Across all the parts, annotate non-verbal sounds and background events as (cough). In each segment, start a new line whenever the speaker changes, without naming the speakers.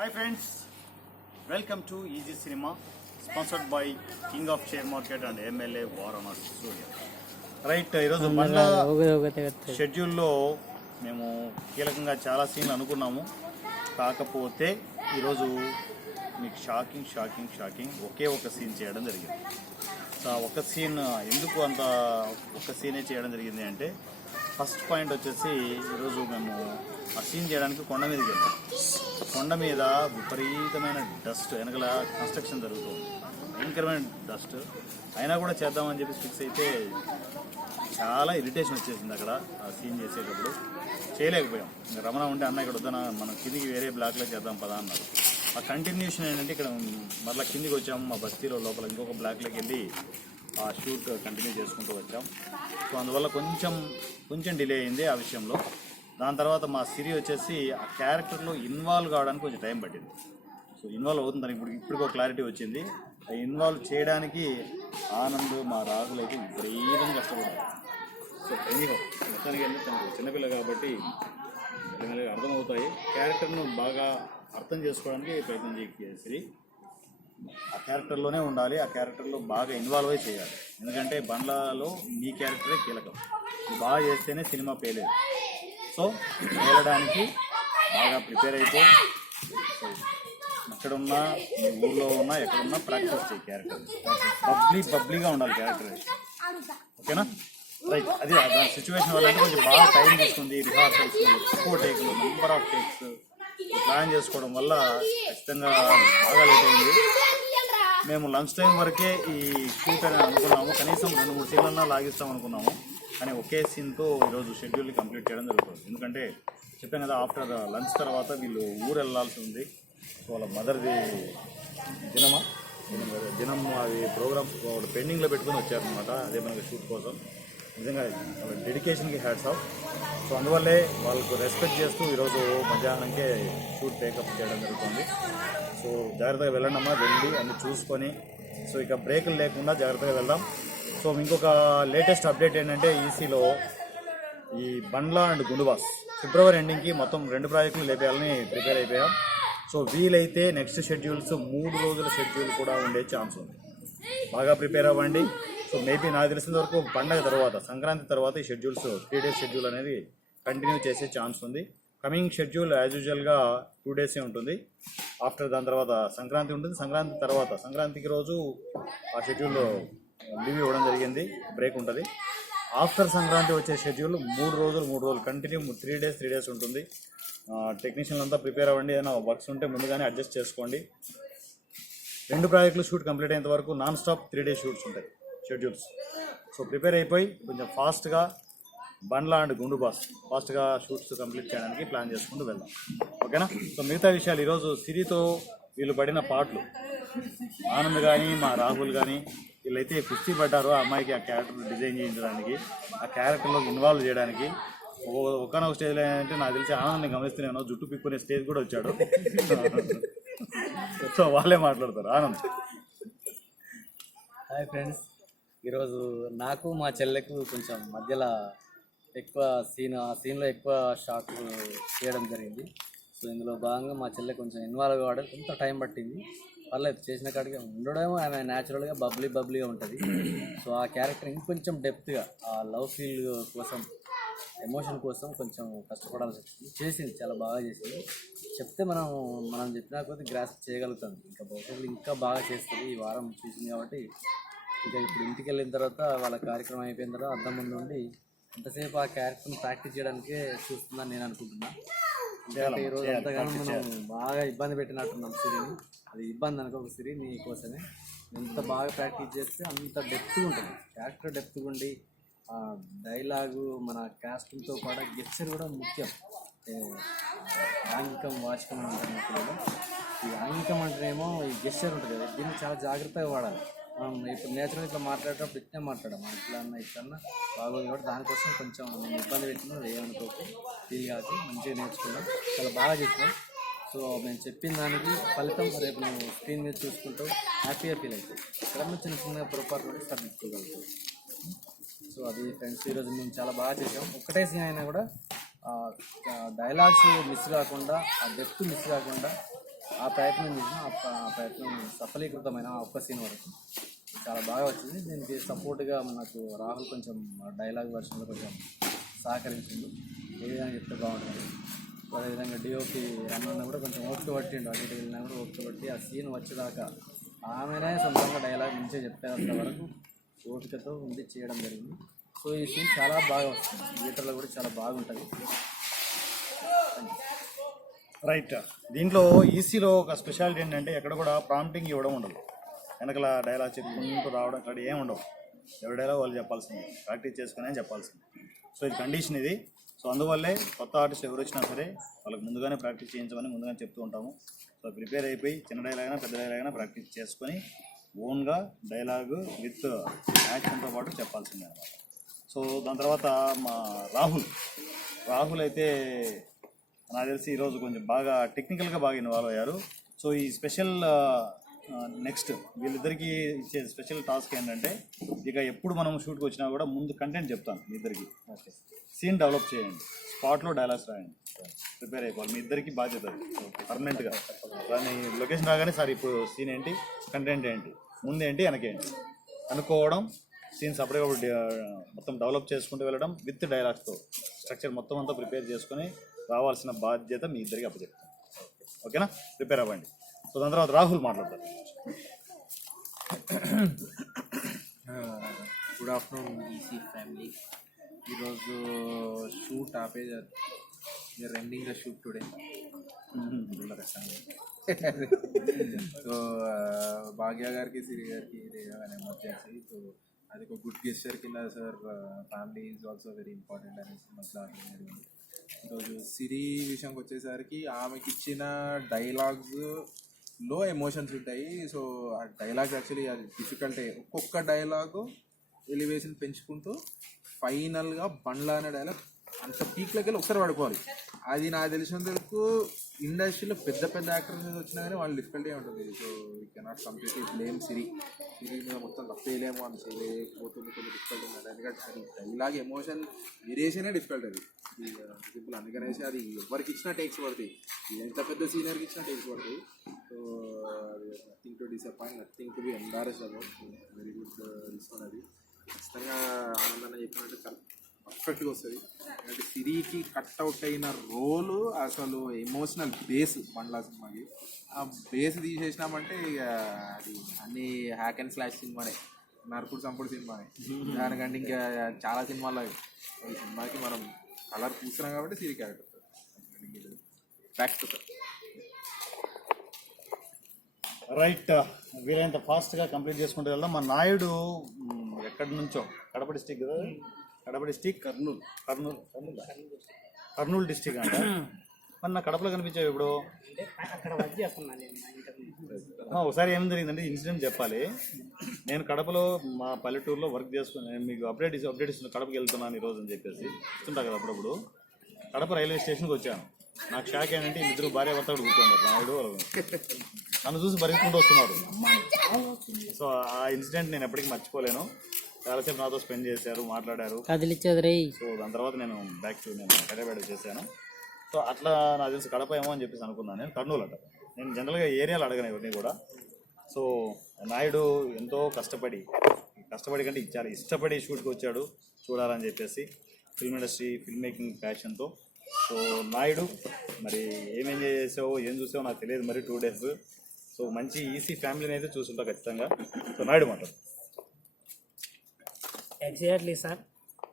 Hi friends welcome to easy cinema sponsored by king of share market and MLA Varanasi Surya right ఈరోజు షెడ్యూల్లో మేము కీలకంగా చాలా సీన్లు అనుకున్నాము. కాకపోతే ఈరోజు మీకు షాకింగ్ షాకింగ్ షాకింగ్ ఒకే ఒక సీన్ చేయడం జరిగింది. ఒక సీన్ ఎందుకు అంత ఒక సీనే చేయడం జరిగింది అంటే ఫస్ట్ పాయింట్ వచ్చేసి ఈరోజు మేము ఆ సీన్ చేయడానికి కొండ మీదకి వెళ్ళాం. కొండ మీద విపరీతమైన డస్ట్ వెనకల కన్స్ట్రక్షన్ జరుగుతుంది. భయంకరమైన డస్ట్. అయినా కూడా చేద్దామని చెప్పి ఫిక్స్ అయితే చాలా ఇరిటేషన్ వచ్చేసింది అక్కడ ఆ సీన్ చేసేటప్పుడు. చేయలేకపోయాం. ఇంకా రమణ ఉంటే అన్న ఇక్కడ వద్దన మనం కిందికి వేరే బ్లాక్లో చేద్దాం పదా అన్నారు. ఆ కంటిన్యూషన్ ఏంటంటే ఇక్కడ మరలా కిందికి వచ్చాము మా బస్తీలో లోపల ఇంకొక బ్లాక్లోకి వెళ్ళి ఆ షూట్ కంటిన్యూ చేసుకుంటూ వచ్చాం. సో అందువల్ల కొంచెం కొంచెం డిలే అయింది ఆ విషయంలో. దాని తర్వాత మా సిరి వచ్చేసి ఆ క్యారెక్టర్లో ఇన్వాల్వ్ కావడానికి కొంచెం టైం పట్టింది. సో ఇన్వాల్వ్ అవుతుంది దానికి ఇప్పుడు ఇప్పుడు ఒక క్లారిటీ వచ్చింది. ఆ ఇన్వాల్వ్ చేయడానికి ఆనంద్ మా రాహుల్ అయితే విపరీతం కష్టపడ్డారు. సో ఎనీహో మొత్తానికి వెళ్ళి తనకు చిన్నపిల్ల కాబట్టి అర్థమవుతాయి. క్యారెక్టర్ను బాగా అర్థం చేసుకోవడానికి ప్రయత్నం చేసి ఆ క్యారెక్టర్లోనే ఉండాలి ఆ క్యారెక్టర్లో బాగా ఇన్వాల్వ్ అయి చేయాలి. ఎందుకంటే బండ్లలో నీ క్యారెక్టరే కీలకం. బాగా చేస్తేనే సినిమా పేలేదు. సో వెళ్ళడానికి బాగా ప్రిపేర్ అయిపో. ఎక్కడున్నా నీ ఊర్లో ఉన్నా ఎక్కడున్నా ప్రాక్టీస్ చేయి క్యారెక్టర్. బబ్లీ బబ్లీగా ఉండాలి క్యారెక్టర్. ఓకేనా? రైట్ అది దాని సిచ్యువేషన్ వల్ల అంటే కొంచెం బాగా టైం తీసుకుంది రిహార్సల్స్ ఎక్కువ టేక్లు నెంబర్ ఆఫ్ టేక్స్ ప్లాన్ చేసుకోవడం వల్ల ఖచ్చితంగా బాగా లేట్ అయింది. మేము లంచ్ టైం వరకే ఈ షూట్ అని అనుకున్నాము. కనీసం రెండు మూడు సీన్లన్నా లాగిస్తాం అనుకున్నాము. కానీ ఒకే సీన్తో ఈరోజు షెడ్యూల్ కంప్లీట్ చేయడం జరుగుతుంది. ఎందుకంటే చెప్పాను కదా ఆఫ్టర్ లంచ్ తర్వాత వీళ్ళు ఊరు వెళ్ళాల్సి ఉంది. సో వాళ్ళ మదర్ది దినమా? దినం అది ప్రోగ్రామ్ వాళ్ళు పెండింగ్లో పెట్టుకొని వచ్చారనమాట అదే మనకి షూట్ కోసం. నిజంగా వాళ్ళ డెడికేషన్కి హ్యాట్స్ ఆఫ్. సో అందువల్లే వాళ్ళకు రెస్పెక్ట్ చేస్తూ ఈరోజు మధ్యాహ్నంకే షూట్ టేకప్ చేయడం జరుగుతుంది. సో జాగ్రత్తగా వెళ్ళండి అమ్మా వెళ్ళి అన్ని చూసుకొని. సో ఇక బ్రేకులు లేకుండా జాగ్రత్తగా వెళ్దాం. సో ఇంకొక లేటెస్ట్ అప్డేట్ ఏంటంటే ఈసీలో ఈ బండ్లా అండ్ గుండుబాస్ ఫిబ్రవరి ఎండింగ్కి మొత్తం రెండు ప్రాజెక్టులు లేపేయాలని ప్రిపేర్ అయిపోయాం. సో వీలైతే నెక్స్ట్ షెడ్యూల్స్ మూడు రోజుల షెడ్యూల్ కూడా ఉండే ఛాన్స్ ఉంది. బాగా ప్రిపేర్ అవ్వండి. సో మేబీ నాకు తెలిసిన వరకు పండగ తర్వాత సంక్రాంతి తర్వాత ఈ షెడ్యూల్స్ త్రీ డేస్ షెడ్యూల్ అనేది కంటిన్యూ చేసే ఛాన్స్ ఉంది. కమింగ్ షెడ్యూల్ యాజ్ యూజువల్గా టూ డేసే ఉంటుంది. ఆఫ్టర్ దాని తర్వాత సంక్రాంతి ఉంటుంది. సంక్రాంతి తర్వాత సంక్రాంతికి రోజు ఆ షెడ్యూల్ లీవ్ ఇవ్వడం జరిగింది. బ్రేక్ ఉంటుంది. ఆఫ్టర్ సంక్రాంతి వచ్చే షెడ్యూల్ మూడు రోజులు మూడు రోజులు continue three days three days ఉంటుంది. టెక్నీషియన్ అంతా ప్రిపేర్ అవ్వండి. ఏదైనా వర్క్స్ ఉంటే ముందుగానే అడ్జస్ట్ చేసుకోండి. రెండు ప్రాజెక్టులు షూట్ కంప్లీట్ అయ్యేంత వరకు non stop three days shoots ఉంటాయి షెడ్యూల్స్ సో ప్రిపేర్ అయిపోయి కొంచెం ఫాస్ట్గా బండ్ల అండ్ గుండు బాస్ ఫాస్ట్గా షూట్స్ కంప్లీట్ చేయడానికి ప్లాన్ చేసుకుంటూ వెళ్దాం. ఓకేనా? సో మిగతా విషయాలు ఈరోజు సిరితో వీళ్ళు పడిన పాటలు. ఆనంద్ కానీ మా రాహుల్ కానీ వీళ్ళైతే కుస్తీ పడ్డారు ఆ అమ్మాయికి ఆ క్యారెక్టర్ డిజైన్ చేయించడానికి ఆ క్యారెక్టర్లో ఇన్వాల్వ్ చేయడానికి. ఒకనొక స్టేజ్లో ఏంటంటే నాకు తెలిసి ఆనంద్ గమనిస్తున్నాను జుట్టు పిక్కునే స్టేజ్ కూడా వచ్చాడు. (laughs) సో వాళ్ళే మాట్లాడతారు. ఆనంద్.
Hi friends. ఈరోజు నాకు మా చెల్లెకు కొంచెం మధ్యలో ఎక్కువ సీన్ ఆ సీన్లో ఎక్కువ షాట్ చేయడం జరిగింది. సో ఇందులో భాగంగా మా చెల్లె కొంచెం ఇన్వాల్వ్ కావడం కొంత టైం పట్టింది. పర్లేదు చేసిన కాడికి ఉండడం ఆమె న్యాచురల్గా బబ్లీ బబ్లీగా ఉంటుంది. సో ఆ క్యారెక్టర్ ఇంకొంచెం డెప్త్గా ఆ లవ్ ఫీల్ కోసం ఎమోషన్ కోసం కొంచెం కష్టపడాల్సి వచ్చింది. చేసింది చాలా బాగా చేసింది. చెప్తే మనం మనం చెప్పినా కొద్ది గ్రాస్ చేయగలుగుతాం. ఇంకా భవిష్యత్తులో ఇంకా బాగా చేస్తుంది ఈ వారం చూసింది కాబట్టి. ఇంకా ఇప్పుడు ఇంటికి వెళ్ళిన తర్వాత వాళ్ళ కార్యక్రమం అయిపోయిన తర్వాత అద్దం ముందు ఉండి ఎంతసేపు ఆ క్యారెక్టర్ని ప్రాక్టీస్ చేయడానికే చూస్తుందని నేను అనుకుంటున్నా. ఎందుకంటే ఈరోజు ఎంతగానో మనం బాగా ఇబ్బంది పెట్టినట్టున్నాం సిరిని. అది ఇబ్బంది అనుకో సిరి నీ కోసమే. ఎంత బాగా ప్రాక్టీస్ చేస్తే అంత డెప్త్గా ఉంటుంది. క్యారెక్టర్ డెప్త్గా ఉండి ఆ డైలాగు మన కాస్టింగ్తో పాటు గెచ్చర్ కూడా ముఖ్యం. అంటే ఆంగికం వాచకం అంటారు కదా. ఈ ఆంగికం అంటేనేమో ఈ గెస్చర్ ఉంటుంది కదా దీన్ని చాలా జాగ్రత్తగా వాడాలి. ఇప్పుడు నేచురల్ ఇట్లా మాట్లాడేటప్పుడు ఇట్లా మాట్లాడమా ఇట్లా అన్న ఇట్లన్నా అన్న. బాగోదు కాబట్టి దానికోసం కొంచెం నేను ఇబ్బంది పెట్టినా ఏమనుకోకు ఫీల్ కాదు మంచిగా నేర్చుకున్నాం. చాలా బాగా చెప్పాం సో మేము చెప్పిన దానికి ఫలితం రేపు నువ్వు స్క్రీన్ మీద చూసుకుంటూ హ్యాపీగా ఫీల్ అవుతావు. ఇక్కడ చిన్న చిన్న పొరపాటు కూడా సరిదిద్దుకోగలుగుతావు సో అది ఫ్రెండ్స్ ఈరోజు మేము చాలా బాగా చేసాం ఒక్కటే సీన్ అయినా కూడా డైలాగ్స్ మిస్ కాకుండా ఆ డెప్త్ మిస్ కాకుండా ఆ ప్రయత్నం చేసిన ఆ ప్రయత్నం సఫలీకృతమైన ఆ ఒక్క సీన్ వరకు. చాలా బాగా వచ్చింది. దీనికి సపోర్ట్గా మనకు రాహుల్ కొంచెం డైలాగ్ వర్షన్లో కొంచెం సహకరించింది ఏ విధంగా చెప్తే బాగుంటుంది. అదేవిధంగా డిఓపి రమణ కూడా కొంచెం ఓపిక పట్టిండు. అటు ఇటు వెళ్ళినా కూడా ఓపిక పట్టి ఆ సీన్ వచ్చేదాకా ఆమెనే సొంతంగా డైలాగ్ మంచిగా చెప్పేంత వరకు ఓపికతో ఉండి చేయడం జరిగింది. సో ఈ సీన్ చాలా బాగా వస్తుంది. థియేటర్లో కూడా చాలా బాగుంటుంది.
రైట్. దీంట్లో ఈసీలో ఒక స్పెషాలిటీ ఏంటంటే ఎక్కడ కూడా ప్రాంప్టింగ్ ఇవ్వడం ఉండదు. వెనకల డైలాగ్ చెప్పుకుంటూ రావడం అక్కడ ఏం ఉండవు. ఎవరి డైలాగ్ వాళ్ళు చెప్పాల్సింది. ప్రాక్టీస్ చేసుకునే చెప్పాల్సింది. సో ఇది కండిషన్ ఇది. సో అందువల్లే కొత్త ఆర్టిస్ట్ ఎవరు వచ్చినా సరే వాళ్ళకి ముందుగానే ప్రాక్టీస్ చేయించమని ముందుగానే చెప్తూ ఉంటాము. సో ప్రిపేర్ అయిపోయి చిన్న డైలాగ్ అయినా పెద్ద డైలాగ్ అయినా ప్రాక్టీస్ చేసుకొని ఓన్గా డైలాగ్ విత్ యాక్షన్తో పాటు చెప్పాల్సిందే. అనమాట సో దాని తర్వాత మా రాహుల్. రాహుల్ అయితే నాకు తెలిసి ఈరోజు కొంచెం బాగా టెక్నికల్గా బాగా ఇన్వాల్వ్ అయ్యారు. సో ఈ స్పెషల్ నెక్స్ట్ వీళ్ళిద్దరికి ఇచ్చే స్పెషల్ టాస్క్ ఏంటంటే ఇక ఎప్పుడు మనం షూట్కి వచ్చినా కూడా ముందు కంటెంట్ చెప్తాను మీ ఇద్దరికి. ఓకే సీన్ డెవలప్ చేయండి. స్పాట్లో డైలాగ్స్ రాయండి. ప్రిపేర్ అయిపోవాలి. మీ ఇద్దరికి బాధ్యత పర్మనెంట్గా దాని లొకేషన్ రాగానే సార్ ఇప్పుడు సీన్ ఏంటి? కంటెంట్ ఏంటి? ముందు ఏంటి? వెనకేంటి అనుకోవడం సీన్ సపరేట్గా మొత్తం డెవలప్ చేసుకుంటూ వెళ్ళడం విత్ డైలాగ్స్తో స్ట్రక్చర్ మొత్తం అంతా ప్రిపేర్ చేసుకొని రావాల్సిన బాధ్యత మీ ఇద్దరికి అప్పచెప్తాను. ఓకేనా? ప్రిపేర్ అవ్వండి. సో దాని తర్వాత రాహుల్ మాట్లాడతారు
గుడ్ ఆఫ్టర్నూన్ ఈసీ ఫ్యామిలీ. ఈరోజు shoot ఆపేజ్ we are ending the shoot today. So Bhagya గారికి సిరి గారికి ఎమర్జెన్సీ సో అది ఒక గుడ్ గెస్టర్ కింద sir family is also very important అనేసి మాట్లాడడం జరిగింది ఈరోజు సిరి విషయంకి వచ్చేసరికి ఆమెకి ఇచ్చిన డైలాగ్స్లో ఎమోషన్స్ ఉంటాయి. సో ఆ డైలాగ్ యాక్చువల్లీ అది డిఫికల్టే ఒక్కొక్క డైలాగు ఎలివేషన్ పెంచుకుంటూ ఫైనల్గా బండ్ల అనే డైలాగ్ అంత పీక్లోకి వెళ్ళి ఒకసారి పడుకోవాలి. అది నాకు తెలిసినంత వరకు ఇండస్ట్రీలో పెద్ద పెద్ద యాక్టర్స్ మీద వచ్చినా కానీ వాళ్ళు డిఫికల్టీ ఉంటుంది. So we cannot completely blame Siri Siri మీద మొత్తం తప్పేయలేము అని చేయలేకపోతుంది కొంచెం డిఫికల్ట్ ఉంది ఎందుకంటే అది డైలాగ్ ఎమోషన్ వేరేసేనే డిఫికల్ట్ అది. సింపుల్ అందుకనేసి అది ఎవరికి ఇచ్చినా టేక్స్ పడతాయి ఎంత పెద్ద సీనియర్కి ఇచ్చినా టేక్స్ పడతాయి so nothing to disappoint nothing to be embarrass about very good respond అది. ఖచ్చితంగా ఆనందంగా చెప్పినట్టు చాలా పర్ఫెక్ట్గా వస్తుంది. అంటే సిరికి కట్అవుట్ అయిన రోలు అసలు ఎమోషనల్ బేస్ బండ్లా సినిమాకి. ఆ బేస్ తీసేసినామంటే ఇక అది అన్ని హ్యాక్ అండ్ స్లాష్ సినిమానే. నరకుడు సంపుడు సినిమానే. దానికంటే ఇంకా చాలా సినిమాలు ఈ సినిమాకి మనం కలర్ కూర్చున్నాం కాబట్టి Siri character back to
right. వీలైనంత ఫాస్ట్గా కంప్లీట్ చేసుకుంటూ వెళ్దాం. మా నాయుడు ఎక్కడి నుంచో? కడప డిస్టిక్ కదా? కడప డిస్టిక్ కర్నూలు. కర్నూలు. కర్నూలు కర్నూలు డిస్టిక్ అంట. మరి నా కడపలో కనిపించావు ఇప్పుడు ఒకసారి ఏం జరిగిందంటే ఇన్సిడెంట్ చెప్పాలి. నేను కడపలో మా పల్లెటూరులో వర్క్ చేసుకుని మీకు అప్డేట్ అప్డేట్ ఇస్తున్న కడపకి వెళ్తున్నాను ఈరోజు అని చెప్పేసి. ఇస్తుంటా కదా అప్పుడప్పుడు. కడప రైల్వే స్టేషన్కి వచ్చాను. నాకు షాక్ ఏంటంటే ఇద్దరు భార్య భర్త కూడా కూర్చున్నారు. నాయుడు నన్ను చూసి బరికుంటూ వస్తున్నారు. సో ఆ ఇన్సిడెంట్ నేను ఎప్పటికీ మర్చిపోలేను. చాలాసేపు నాతో స్పెండ్ చేశారు మాట్లాడారు.
కదిలిచ్చేది
సో దాని తర్వాత నేను బ్యాక్ టు నేను హైదరాబాద్ చేశాను. సో అట్లా నాకు తెలిసి కడప ఏమో అని చెప్పేసి అనుకున్నాను నేను కర్నూలు అట నేను జనరల్గా ఏరియాలు అడగను ఇవన్నీ కూడా. సో నాయుడు ఎంతో కష్టపడి కష్టపడి కంటే చాలా ఇష్టపడి షూట్కి వచ్చాడు చూడాలని చెప్పేసి ఫిల్మ్ ఇండస్ట్రీ ఫిల్మ్ మేకింగ్ ప్యాషన్తో సో నాయుడు మరి ఏం ఎంజాయ్ చేసావో ఏం చూసావో నాకు తెలియదు మరి టూ డేస్ సో మంచి ఈసీ ఫ్యామిలీని అయితే చూసుంటా ఖచ్చితంగా. సో నాయుడు మాట్లాడు
ఎగ్జాక్ట్లీ సార్.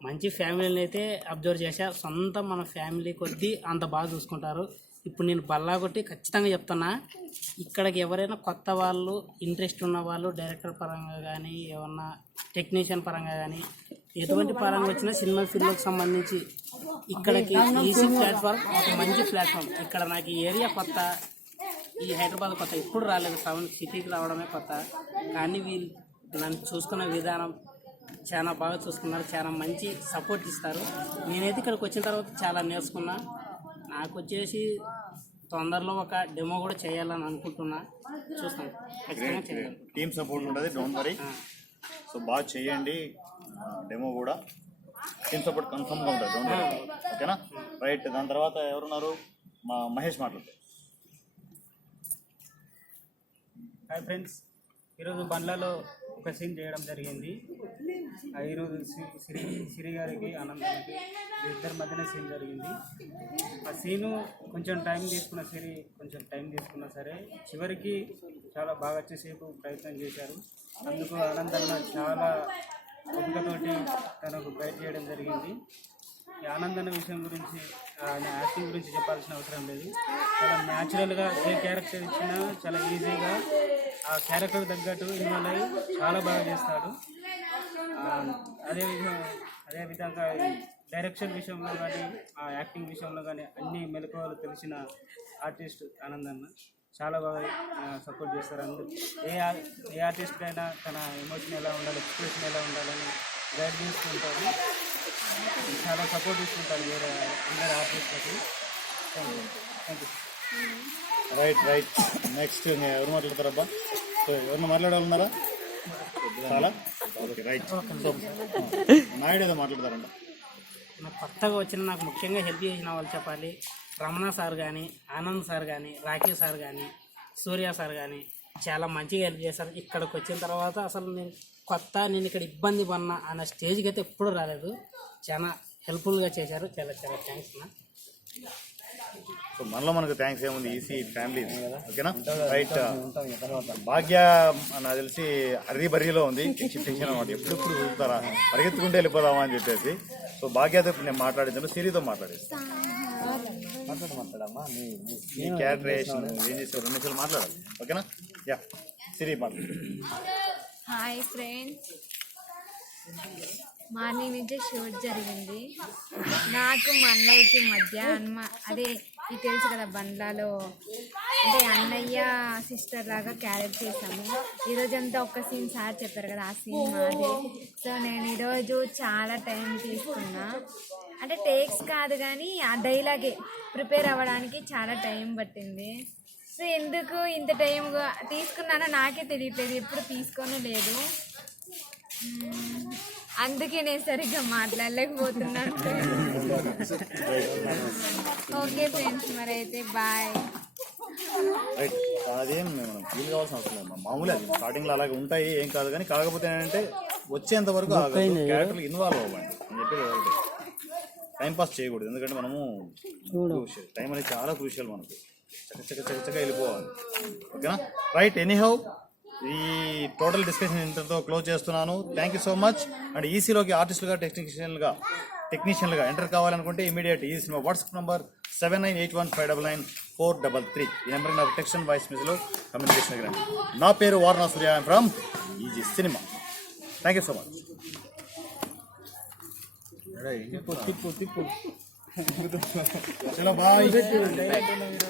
మంచి ఫ్యామిలీని అయితే అబ్జర్వ్ చేశా. సొంత మన ఫ్యామిలీ కొద్దీ అంత బాగా చూసుకుంటారు. ఇప్పుడు నేను బల్లా కొట్టి ఖచ్చితంగా చెప్తున్నా ఇక్కడికి ఎవరైనా కొత్త వాళ్ళు ఇంట్రెస్ట్ ఉన్న వాళ్ళు డైరెక్టర్ పరంగా కానీ ఏమన్నా టెక్నీషియన్ పరంగా కానీ ఎటువంటి పరంగా వచ్చినా సినిమా ఫీల్డ్కి సంబంధించి ఇక్కడికి ఈసీ ప్లాట్ఫామ్ ఒక మంచి ప్లాట్ఫామ్. ఇక్కడ నాకు ఈ ఏరియా కొత్త ఈ హైదరాబాద్ కొత్త ఎప్పుడు రాలేదు. టౌన్ సిటీకి రావడమే కొత్త. కానీ వీళ్ళు నన్ను చూసుకున్న విధానం చాలా బాగా చూసుకున్నారు చాలా మంచి సపోర్ట్ ఇస్తారు. నేనైతే ఇక్కడికి వచ్చిన తర్వాత చాలా నేర్చుకున్నా. నాకు వచ్చేసి తొందరలో ఒక డెమో కూడా చేయాలని అనుకుంటున్నా. చూస్తాను. ఖచ్చితంగా చేయాలి
టీమ్ సపోర్ట్ ఉంటుంది డోంట్ వరీ సో బాగా చేయండి. డెమో కూడా. టీమ్ సపోర్ట్ కన్ఫర్మ్గా ఉంటుంది డోంట్ వరీ ఓకేనా? రైట్ దాని తర్వాత ఎవరున్నారు? మా మహేష్ మాట్లాడతారు
హాయ్ ఫ్రెండ్స్ ఈరోజు బండ్లలో ఒక సీన్ చేయడం జరిగింది. ఆ ఈరోజు సిరి సిరి గారికి ఆనందానికి ఇద్దరి మధ్యన సీన్ జరిగింది. ఆ సీను కొంచెం టైం తీసుకున్న సిరి కొంచెం టైం తీసుకున్నా సరే చివరికి చాలా బాగా వచ్చేసేపు ప్రయత్నం చేశారు. అందుకు ఆనందంగా చాలా ఓపికతోటి తనకు గైడ్ చేయడం జరిగింది. ఈ ఆనందన్న విషయం గురించి ఆయన యాక్టింగ్ గురించి చెప్పాల్సిన అవసరం లేదు. చాలా న్యాచురల్గా ఏ క్యారెక్టర్ ఇచ్చినా చాలా ఈజీగా ఆ క్యారెక్టర్ తగ్గట్టు ఇన్వాల్వ్ అయ్యి చాలా బాగా చేస్తాడు. అదే విధంగా అదే విధంగా డైరెక్షన్ విషయంలో కానీ ఆ యాక్టింగ్ విషయంలో కానీ అన్ని మెలకువలు తెలిసిన ఆర్టిస్ట్ ఆనందన్న చాలా బాగా సపోర్ట్ చేస్తారు. అందరూ ఏ ఆ- ఏ ఆర్టిస్ట్కైనా తన ఎమోషన్ ఎలా ఉండాలి ఎక్స్ప్రెషన్ ఎలా ఉండాలని గైడ్ చేస్తుంటారు చాలా సపోర్ట్ ఇస్తుంటారు వేరే అందరు thank you you
right right next ఎవరు మాట్లాడతారబ్బా? సో ఎవరిని మాట్లాడాలన్నారా? చాలా? ఓకే రైట్ సో నాయుడు ఏదో మాట్లాడతారంట.
నాకు కొత్తగా వచ్చిన నాకు ముఖ్యంగా హెల్ప్ చేసిన వాళ్ళు చెప్పాలి. రమణ సార్ కానీ ఆనంద్ సార్ కానీ రాఖీ సార్ కానీ సూర్య సార్ కానీ చాలా మంచిగా హెల్ప్ చేశారు. ఇక్కడికి వచ్చిన తర్వాత అసలు నేను కొత్త నేను ఇక్కడ ఇబ్బంది పడినా అన్న స్టేజ్కి అయితే ఎప్పుడు రాలేదు. చాలా హెల్ప్ఫుల్గా చేశారు. చాలా చాలా థ్యాంక్స్ నా
సో మనలో మనకు థ్యాంక్స్ ఏముంది? ఈసీ ఫ్యామిలీ ఓకేనా రైట్ భాగ్య నాకు తెలిసి హర్రీ బర్రీలో ఉంది. టెన్షన్ టెన్షన్ అనమాట ఎప్పుడెప్పుడు చూస్తారా పరిగెత్తుకుంటే వెళ్ళిపోదామా అని చెప్పేసి. సో భాగ్యతో ఇప్పుడు నేను మాట్లాడించాను సిరితో మాట్లాడేస్తాను
మాట్లాడు మాట్లాడమ్మా నీ
ఏం చేసావు? రెండు నిమిషాలు మాట్లాడాలి. ఓకేనా యా సిరి మాట్లాడు.
Hi friends. మార్నింగ్ నుంచి షూట్ జరిగింది. నాకు మా అన్నయ్యకి మధ్య అన్మ అదే ఇది తెలుసు కదా బండ్లలో అంటే అన్నయ్య సిస్టర్ లాగా క్యారెక్ట్ చేసాము ఈరోజంతా ఒక్క సీన్ సార్ చెప్పారు కదా ఆ సీన్ మాదే. సో నేను ఈరోజు చాలా టైం తీసుకున్నా. అంటే టేక్స్ కాదు కానీ ఆ డైలాగే ప్రిపేర్ అవ్వడానికి చాలా టైం పట్టింది. సో ఎందుకు ఇంత టైం తీసుకున్నానో నాకే తెలియట్లేదు ఎప్పుడు తీసుకోను లేదు. అందుకే నేను సరిగ్గా మాట్లాడలేకపోతున్నాను. ఓకే ఫ్రెండ్స్ మరి అయితే బాయ్
అదేం మనం ఫీల్ కావాల్సిన అవసరం లేదు. మామూలే అది స్టార్టింగ్లో అలాగే ఉంటాయి ఏం కాదు కానీ కాకపోతే ఏంటంటే వచ్చేంత వరకు క్యారెక్టర్ ఇన్వాల్వ్ అవ్వండి. అని చెప్పి టైం పాస్ చేయకూడదు ఎందుకంటే మనము. టైం అనేది చాలా క్రూషియల్ మనకు. చక్క చక్క చక్క చక్క వెళ్ళిపోవాలి. ఓకేనా? రైట్ ఎనీహౌ ఈ టోటల్ డిస్కషన్ ఇంతతో క్లోజ్ చేస్తున్నాను. Thank you so much and ఈసీలోకి ఆర్టిస్టులుగా టెక్నీషియన్లుగా టెక్నీషియన్లుగా ఎంటర్ కావాలనుకుంటే ఇమీడియట్ ఈ cinema WhatsApp number seven nine eight one five double nine four double three ఈ నెంబర్కి నా టెక్షన్ వాయిస్ మెసేజ్లో కమ్యూనికేషన్ రండి నా పేరు Varanasi Surya. From easy cinema thank you so much తిప్పు తిప్పు తిప్పు. (laughs) చలో బాయ్